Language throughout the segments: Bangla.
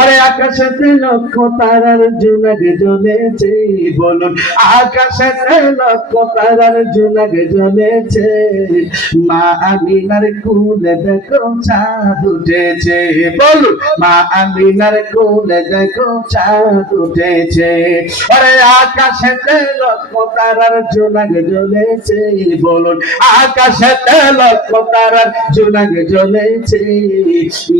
ওরে আকাশেতে লক্ষ তারার জোনাকে জ্বলেছে, বলুন আকাশেতে লক্ষ তারার জোনাকে জ্বলেছে, মা আমিনার কোলে দেখো চাঁদ উঠেছে, বলুন মা আমিনার কোলে দেখো চাঁদ উঠেছে। ওরে আকাশেতে লক্ষ তারার জোনাকে জ্বলেছে, বলুন আকাশেতে লক্ষ তারার জোনাকে জ্বলেছে,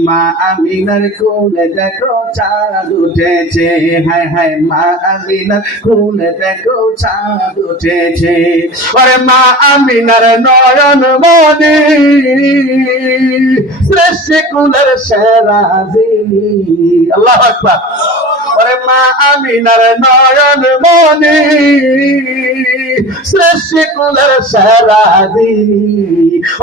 মা আমিনার কোলে দেখো চাঁদ উঠেছে, হায় হায় মা আমিনার কোলে দেখো চাঁদ উঠেছে। ওরে মা আমিনার নয়ন মনি সৃষ্টি কুলের সেরা যিনি, আল্লাহু আকবার। ওরে মা আমিনার নয়ন মনি সৃষ্টি কুলের সেরা যিনি,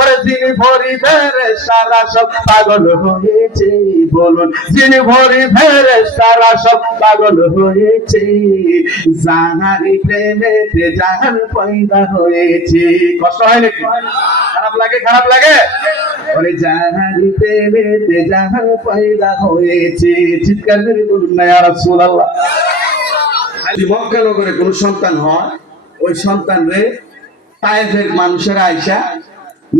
ওরে যিনি ভরি ধরে সারা সব পাগল হয়েছে, বলুন যিনি ভরি ধরে সারা সব পাগল হয়েছে, জাহারি প্রেমেতে জাহান পয়দা হয়েছে। কষ্ট হয় নাকি? খারাপ লাগে? খারাপ লাগে? ওরে জাহারি প্রেমেতে জাহান পয়দা হয়েছে। চিৎকার করে বলুন না ইয়া রাসূলুল্লাহ। যদি মক্কা নগরে কোনো সন্তান হয়, ওই সন্তান রে তায়েফের মানুষেরা আইসা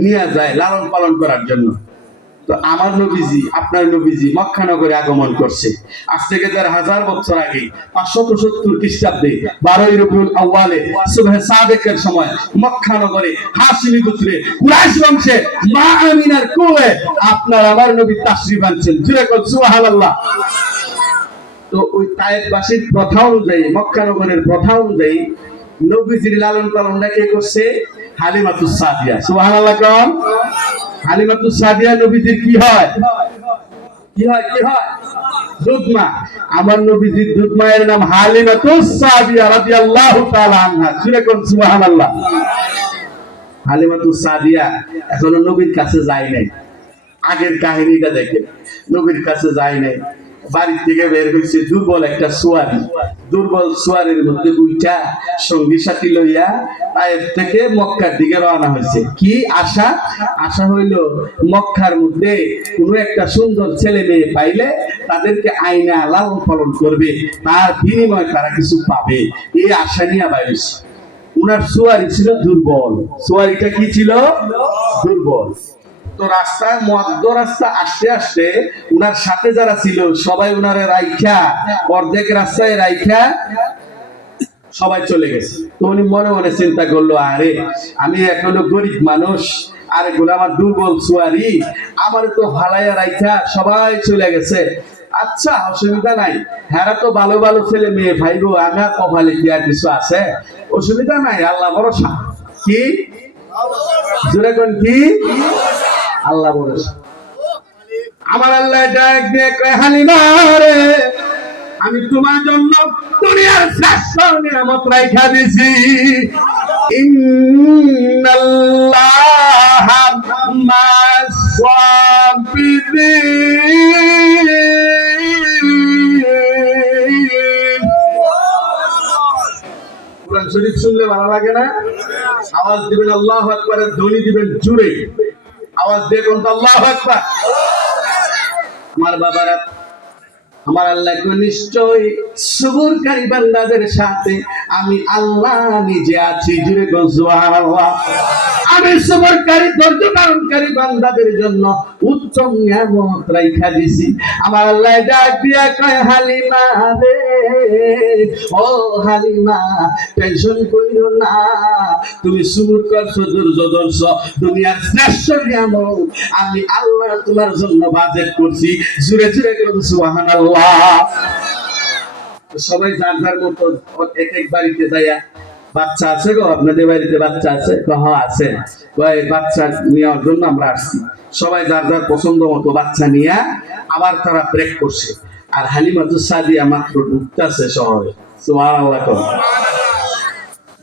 নিয়ে যায় লালন পালন করার জন্য। তো আমার নবীজি, আপনার নবীজি মক্কা নগরে আগমন করছে আজ থেকে ১,৫০০ বছর আগে, ৫৭০ খ্রিস্টাব্দে ১২ই রবিউল আউয়ালে সুবহে সাদেকের সময় মক্কা নগরে হাশিমি গোত্রে কুরাইশ বংশে মা আমিনার কোলে আপনার আমার নবী তাশরিফ আনছেন। জোরে বল সুবহানাল্লাহ। তো ওই তায়েফবাসীর প্রথা অনুযায়ী, মক্কা নগরের প্রথা অনুযায়ী নবীজির লালন পালনটা কে করছে? হালিমাতুস সাদিয়া। সুবহানাল্লাহ কোন? হালিমাতুস সাদিয়া নবীজির কি হয়? কি হয়? কি হয়? দুধমা। আমার নবীজির দুধমায়ের নাম হালিমাতুস সাদিয়া রাদিয়াল্লাহু তাআলা আনহা। জোরে কোন সুবহানাল্লাহ। হালিমাতুস সাদিয়া এখনো নবীর কাছে যায় নাই। আগের কাহিনীটা দেখেন, নবীর কাছে যায় নাই, বাড়ি থেকে বের হয়েছে দুর্বল একটা সুয়ারি, দুর্বল সুয়ারির মধ্যে উইটা সঙ্গী সাথী লইয়া তায়েফ থেকে মক্কার দিকে রওনা হয়েছে। কি আশা? আশা হইল মক্কার মধ্যে কোনো একটা সুন্দর ছেলে মেয়ে পাইলে তাদেরকে আইনা লালন পালন করবে, তার বিনিময়ে তারা কিছু পাবে, এই আশা নিয়ে বাইরেছে। উনার সুয়ারি ছিল দুর্বল। সুয়ারিটা কি ছিল? দুর্বল। তো রাস্তায় মধ্য রাস্তা আসতে আসতে উনার সাথে যারা ছিল সবাই উনারে রাইখা, অর্ধেক রাস্তায় রাইখা সবাই চলে গেছে। তো উনি মনে মনে চিন্তা করলো, আরে আমি এখনো গরিব মানুষ, আর এগুলো আমার দুর্বল সুয়ারি, আমার তো ভালাইয়া রাইখা সবাই চলে গেছে। আচ্ছা অসুবিধা নাই, হ্যাঁ তো ভালো ভালো ছেলে মেয়ে ভাইবো, আমার কপালে কি আর কিছু আছে? অসুবিধা নাই, আল্লাহ ভরসা। কি জোরে কোন? কি আল্লাহ ভরসা। আমার আল্লাহ ডাক দিয়ে কয়, হালিমা রে, আমি তোমার জন্য দুনিয়ার শ্রেষ্ঠ নিয়ামত রাইখা দিছি। ইন্নাল্লাহা মা'আস সাবিরিন। কোরআন শরীফ শুনলে ভালো লাগে না? আওয়াজ দিবেন আল্লাহু আকবারের ধ্বনি দিবেন জোরে, আওয়াজ দিয়ে কোন আল্লাহু আকবার। আমার বাবারা, আমার আল্লাহ নিশ্চয় সবরকারী বান্দাদের সাথে আমি আল্লাহ নিজে আছি। জুড়ে কোন সুবহানাল্লাহ। আমি সবরকারী ধৈর্য ধারণকারী বান্দাদের জন্য উত্তম নিয়ামত রাইখা দিছি। আমার আল্লাহ ডাক দিয়া কয়, হালিমা রে, ও হালিমা, টেনশন কইরো না, তুমি সবর করছো, ধৈর্য ধরছো, দুনিয়ার শ্রেষ্ঠ নিয়ামত আমি আল্লাহ তোমার জন্য বাজেট করছি। জুড়ে জুড়ে কোন সুবহানাল্লাহ। সবাই যার যার মতো এক এক বাড়িতে যাইয়া, বাচ্চা আছে গো আপনাদের বাড়িতে? বাচ্চা আছে? হ্যাঁ আছে। বাচ্চা নেওয়ার জন্য আমরা আসছি। সবাই যার যার পছন্দ মতো বাচ্চা নিয়ে আবার তারা ব্রেক করছে। আর হালিমাতুস সাদিয়া মাত্র ঢুকতেছে শহরে। সুবহানাল্লাহ।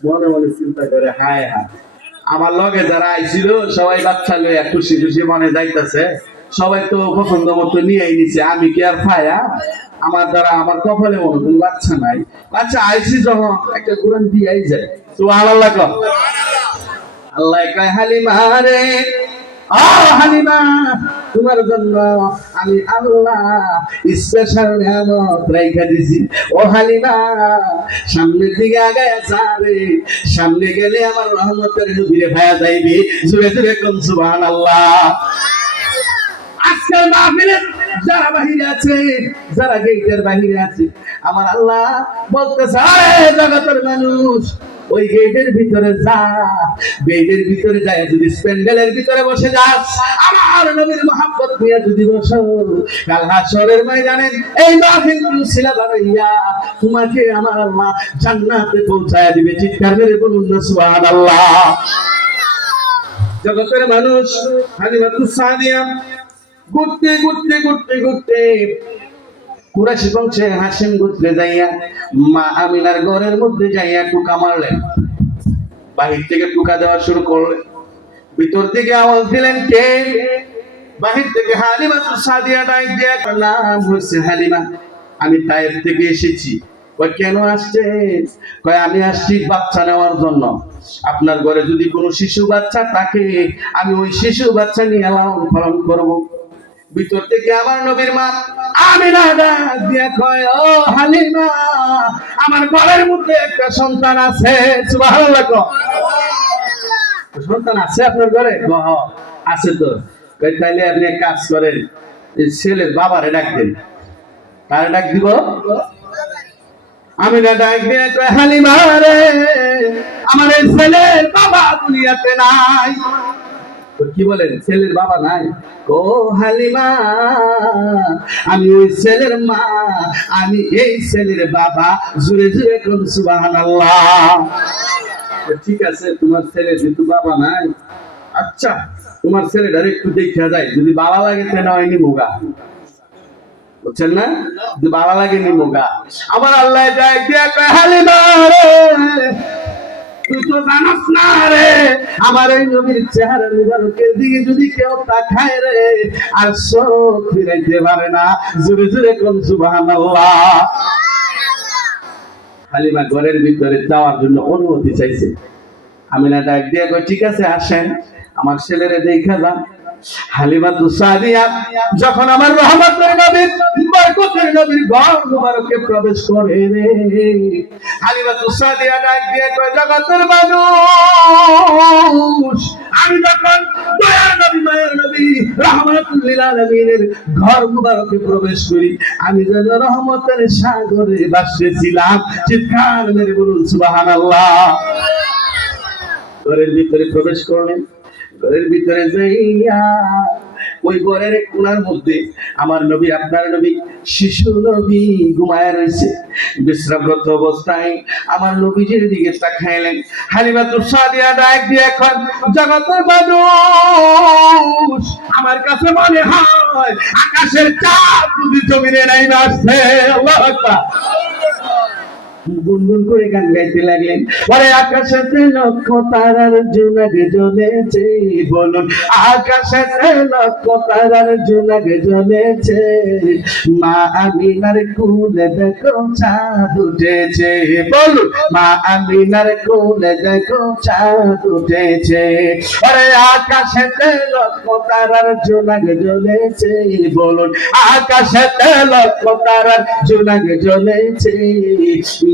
মনে মনে চিন্তা করে, হায় হায়, আমার লগে যারা আইছিল সবাই বাচ্চা লইয়া খুশি খুশি মনে যাইতেছে, সবাই তো পছন্দ মতো নিয়ে নিছে, আমি কি আর পায়া? আমার দ্বারা আমার কপালে মনে কোনো বাচ্চা নাই। বাচ্চা আইসি যখন একটা কোরআন দিয়াই যায়। সুবহানাল্লাহ। আল্লাহ কয়, হালিমা রে, ও হালিমা, তোমার জন্য আমি আল্লাহ স্পেশাল নিয়ামত রাইখা দিছি। ও হালিমা, সামনের দিকে আগায় যাবে, সামনে গেলে আমার রহমতের নবীরে ভায়া যাইবে। জুড়ে জুড়ে কোন সুবহানাল্লাহ। আজকের মাহফিলে যারা বাহিরে আছে, যারা গেটের বাহিরে আছে, আমার আল্লাহ বলতেছে, আরে জগতের মানুষ, ওই গেটের ভিতরে যা, গেটের ভিতরে যায় যদি প্যান্ডেলের ভিতরে বসে যাস, আমার নবীর মহব্বত নিয়ে যদি বসো, কাল হাশরের ময়দানে এই মাহফিল ছিল বানাইয়া তোমাকে আমার আল্লাহ জান্নাতে পৌঁছায়া দিবে। চিৎকার করে বলুন না সুবহানাল্লাহ। জগতের মানুষ হালিমাতুস সাদিয়া ঘুরতে ঘুরতে ঘুরতে ঘুরতে কুরাইশ বংশে হাশিম গোত্রে যাইয়া মা আমিনার ঘরের মধ্যে যাইয়া টুকা মারলেন। বাহির থেকে টুকা দেওয়া শুরু করলেন, ভিতর থেকে আওয়াজ দিলেন কে? বাহির থেকে হালিমাতুস সাদিয়া ডাক দিয়া, নাম হচ্ছে হালিমা, আমি তায়েফ থেকে এসেছি। কই কেন আসছেন? কই আমি আসছি বাচ্চা নেওয়ার জন্য। আপনার ঘরে যদি কোনো শিশু বাচ্চা থাকে, আমি ওই শিশু বাচ্চা নিয়ে লালন পালন করব। ভিতর থেকে আমার নবীর মা আমিনা ডাক দিয়া কয়, ও হালিমা, আমার ঘরের মধ্যে একটা সন্তান আছে। সুবহানাল্লাহ। সন্তান আছে আপনার ঘরে? আছে তো। তাইলে আপনি এক কাজ করেন, ছেলের বাবারে ডাক দেন। কারে ডাক দিব? আমিনা ডাক দিয়া কয়, হালিমা রে, আমার এই ছেলের বাবা দুনিয়াতে নাই। তো কি বলেন, ছেলের বাবা নাই? ও হালিমা, আমি ওই ছেলের মা, আমি এই ছেলের বাবা। জুড়ে জুড়ে কোন সুবহানাল্লাহ। ঠিক আছে, তোমার ছেলে যেহেতু বাবা নাই, আচ্ছা তোমার ছেলেটার একটু দেখা যায়, যদি বাবা লাগে তেনা হয়নি মুগা, বুঝছেন না? যদি বাবা লাগে নি মুগা। আমার আল্লাহ ডাক দিয়া কয়, হালিমা রে, তুই তো জানাস না রে, আমার এই নবীর চেহারা মুবারকের দিকে যদি কেউ তাকায় রে, আর চোখ ফিরাইতে পারে না। জোরে জোরে কোন সুবহানাল্লাহ। হালিমা ঘরের ভিতরে যাওয়ার জন্য অনুমতি চাইছে। আমিনা ডাক দিয়ে কই, ঠিক আছে আসেন, আমার ছেলেরে দেখা যান। হালিমাতুস সাদিয়া যখন আমার রহমতের নবী, বরকতের নবীর ঘর মুবারকে প্রবেশ করে রে, হালিমাতুস সাদিয়া ডাক দিয়ে কয়, জগতের মানুষ, আমি যখন দয়ার নবী, মায়ের নবী, রহমাতুল লিল আলামিনের ঘর মুবারকে প্রবেশ করি, আমি যেন রহমতের সাগরে ভাসতেছিলাম। চিৎকার মেরে বলুন সুবহানাল্লাহ। ঘরের ভিতরে প্রবেশ করলেন, ঘরের ভিতরে যাইয়া ওই ঘরের কোণার মধ্যে আমার নবী, আপনার নবী, শিশু নবী ঘুমায় রয়েছে বিশ্রামরত অবস্থায়। আমার নবীজির দিকে তাকাইলেন। হালিমাতুস সাদিয়া ডাক দিয়ে এখন, জগতের মানুষ, আমার কাছে মনে হয় আকাশের চাঁদ যদি জমিনে নাইমে আসছে। আল্লাহু আকবার। গুনগুন করে গান গাইতে লাগলেন, ওরে আকাশেতে লক্ষ তারার জোনাকে জ্বলেছে, বলুন আকাশেতে লক্ষ তারার জোনাকে জ্বলেছে, মা আমিনার কোলে দেখো চাঁদ উঠেছে, বলুন মা আমিনার কোলে দেখো চাঁদ উঠেছে। ওরে আকাশেতে লক্ষ তারার জোনাকে জ্বলেছে, বলুন আকাশেতে লক্ষ তারার জোনাকে জ্বলেছে,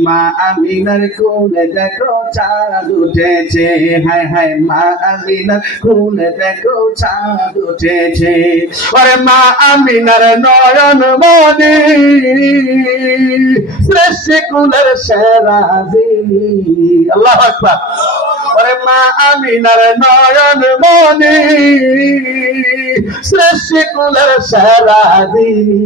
মা আমিনার কোলে দেখো চাঁদ উঠেছে। হায় হায়, মা আমিনার কোলে দেখো চাঁদ উঠেছে। ওরে মা আমিনার নয়ন মনি, সৃষ্টি কুলের সেরা যিনি। আল্লাহু আকবার। ওরে মা আমিনার নয়ন মনি, সৃষ্টি কুলের সেরা যিনি।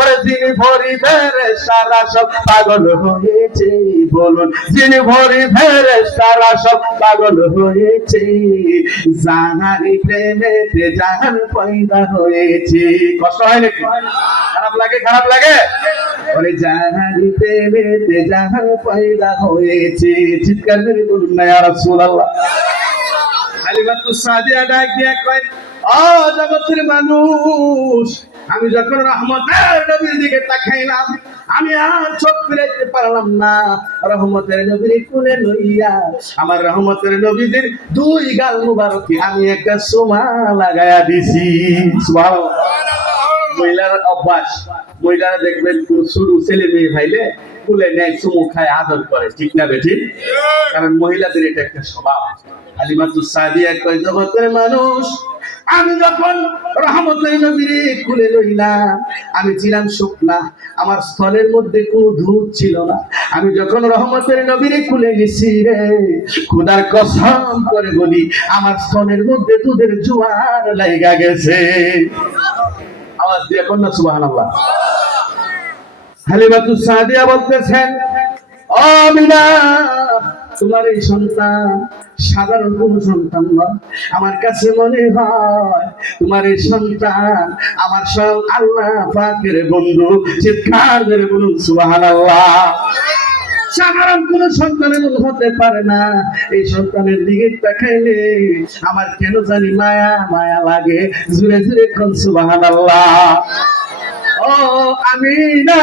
ওরে যিনি ভরি ফেরেশতারা সব পাগল হয়েছে, বলুন যিনি ভরি ফেরেশতারা সব পাগল হয়েছে, জাহারি প্রেমেতে জাহান পয়দা হয়েছে। কষ্ট হয় নাকি? খারাপ লাগে? খারাপ লাগে? ওরে জাহারি প্রেমেতে জাহান পয়দা হয়েছে। চিৎকার করে বলুন না ইয়া রাসূলুল্লাহ। হালিমাতুস সাদিয়া ডাক দিয়া কয়, ও জগতের মানুষ, আমি যখন রহমতের নবীর দিকে তাকাইলাম, আমি আর চোখ ফিরাইতে পারলাম না। রহমতের নবীর কোলে লইয়া আমার রহমতের নবীদের দুই গাল মুবারকে আমি একটা সুমা লাগায়া দিছি। সুবহানাল্লাহ। মহিলার অভ্যাস, মহিলারা দেখবেন কোন ছোট ছেলে মেয়ে ভাইলে কুলে নেয়, চুমু খায়, আদর করে, ঠিক না বেঠিক? কারণ মহিলাদের এটা একটা স্বভাব। হালিমাতুস সাদিয়া কয়, জগতের মানুষ, আমি যখন রহমতের নবীর কুলে লইলাম, আমি ছিলাম শুকনা, আমার স্থলের মধ্যে কোনো দুধ ছিল না। আমি যখন রহমতের নবীর কুলে নিছি রে, খোদার কসম করে বলি, আমার স্থলের মধ্যে দুধের জোয়ার লাইগা গেছে। আওয়াজ দিয়ে কোন না সুবহানাল্লাহ। হালিমাতুস সাদিয়া বলতেছেন, ও আমিনা, তোমার এই সন্তান সাধারণ কোন সন্তান নয়। আমার কাছে মনে হয় তোমার এই সন্তান আমার সব আল্লাহ পাকের বন্ধু। চিৎকার করে বলুন সুবহানাল্লাহ। সাধারণ কোন সন্তান এমন হতে পারে না। এই সন্তানের দিকে তাকাইলে আমার কেন জানি মায়া মায়া লাগে। জুড়ে জুড়ে কোন সুবহানাল্লাহ। ও আমিনা,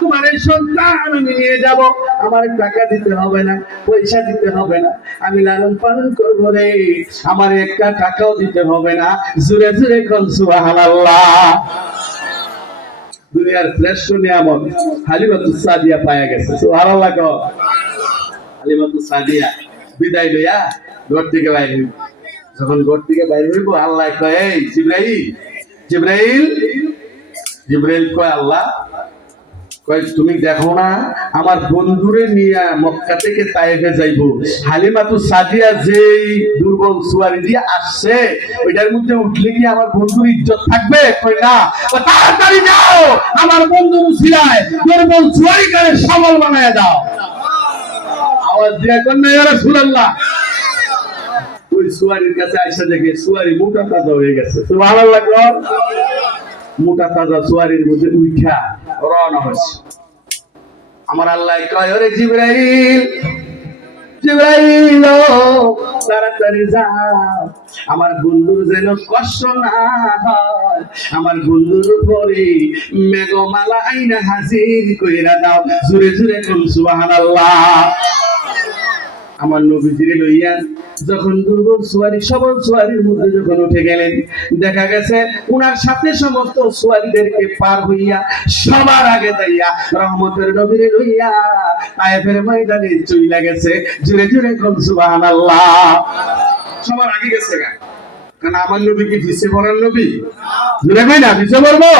তোমার এই সন্তান আমি নিয়ে যাব, আমার টাকা দিতে হবে না, পয়সা দিতে হবে না, আমি লালন পালন করবো রে, আমার একটা টাকাও দিতে হবে না। জুড়ে জুড়ে কোন সুবহানাল্লাহ। দুনিয়ার শ্রেষ্ঠ নিয়ামত হালিমাতুস সাদিয়া পায়া গেছে। সুবহানাল্লাহ। হালিমাতুস সাদিয়া বিদায় লইয়া ঘর থেকে বাইর হইব। যখন ঘর থেকে বাইর হইব, আল্লাহ কয়, এই জিবরাইল, জিবরাইল, জিবরাইল কয়, আল্লাহ কয়, তুমি দেখো না আমার বন্ধুরে নিয়ে মক্কা থেকে তায়েফে যাইব, হালিমাতুস সাদিয়া যেই দুর্বল সুয়ারি দিয়ে আসছে, ওইটার মধ্যে উঠলে কি আমার বন্ধুর ইজ্জত থাকবে? কই না। তাড়াতাড়ি যাও, আমার বন্ধু উসিলায় দুর্বল সুয়ারি করে সবল বানায় দাও। আওয়াজ দিয়া কোন না ইয়া রাসূলুল্লাহ। ওই সুয়ারির কাছে আইসা দেখে সুয়ারি মোটা তাজা হয়ে গেছে। সুবহানাল্লাহ। মোটা তাজা সুয়ারির মধ্যে উঠা রওনা হয়েছে। আমার আল্লাহ কয়, ওরে জিবরাইল, জিবরাইল, তাড়াতাড়ি যাও, আমার বন্ধুর যেন কষ্ট না হয়, আমার বন্ধুর উপরে মেঘমালা আইনা হাজির কইরা দাও। জুরে জুরে কোন সুবহানাল্লাহ। আমার নবীজিরে লইয়া যখন দুর্বল সুয়ারি সবল সুয়ারির মধ্যে যখন উঠে গেলেন, দেখা গেছে উনার সাথে সমস্ত সুয়ারিদেরকে পার হইয়া সবার আগে যাইয়া রহমতের নবীরে লইয়া তায়েফের ময়দানে চইলা গেছে। জুরে জুরে কোন সুবহানাল্লাহ। সবার আগে গেছে গা, কারণ আমার নবী কি পিছে পড়ার নবী? জুরে কই না পিছে পড়বো?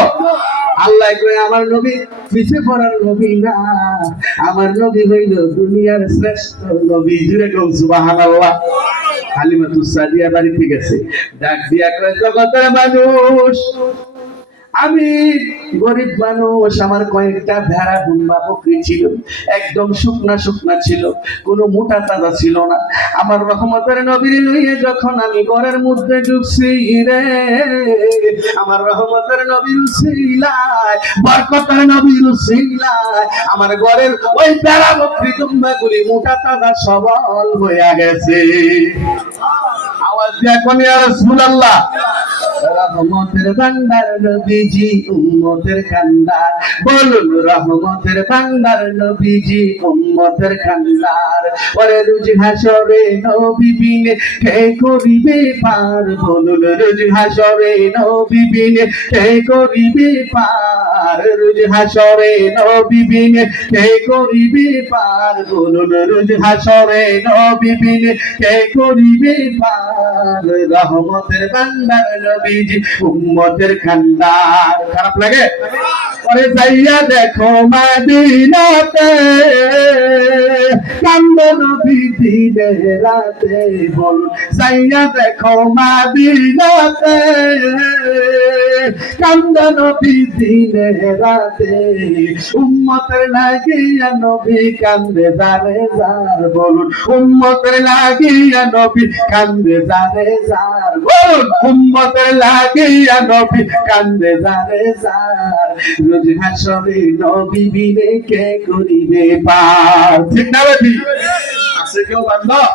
আল্লাহ কয়, আমার নবী পিছে পড়ার নবী না, আমার নবী হইল দুনিয়ার শ্রেষ্ঠ নবী। জুরে কোন সুবহানাল্লাহ। হালিমাতুস সাদিয়া বাড়িতে গেছে, ডাক দিয়া কয়, জগতের মানুষ, আমি গরিব মানুষ, আমার কয়েকটা ভেড়া দুম্বা বকরি ছিল, একদম শুকনা শুকনা ছিল, কোনো মোটা তাজা ছিল না। আমার রহমতের নবীর লইয়ে যখন আমি ঘরের মধ্যে ঢুকছি রে, আমার রহমতের নবীর উসিলায়, বরকতের নবীর উসিলায় আমার ঘরের ওই ভেড়া বকরি দুম্বা গুলি মোটা তাজা সবল হয়ে গেছে। আওয়াজ দিয়া কোন ইয়া রাসূলুল্লাহ। রহমতের ভান্ডার নবীজি উম্মতের কান্দার, বলুন রহমতের ভান্ডার নবীজি উম্মতের কান্দার। ওরে রোজ হাসরে নবী বিনে কে করিবে পার, বলুন রোজ হাসরে নবী বিনে কে করিবে পার, রোজ হাসরে নবী বিনে কে করিবে পার, বলুন রোজ হাসরে নবী বিনে কে করিবে পার। রহমতের ভান্ডার নবীজি উম্মতের খান্দার। খারাপ লাগে? পরে যাইয়া দেখো মদিনাতে, কান্দে নবী দিনে রাতে, বলুন যাইয়া দেখো মদিনাতে, কান্দে নবী দিনে রাতে, উম্মতের লাগিয়া নবী কান্দে যারে যার, বলুন উম্মতের লাগিয়া নবী কান্দে যারে যার, বলুন উম্মতের লাগিয়া নবী কান্দে যারে যার। রোজ হাসরে নবী বিনে কে করিবে পার। ঠিক না বেটি? আছে কেউ বান্ধব?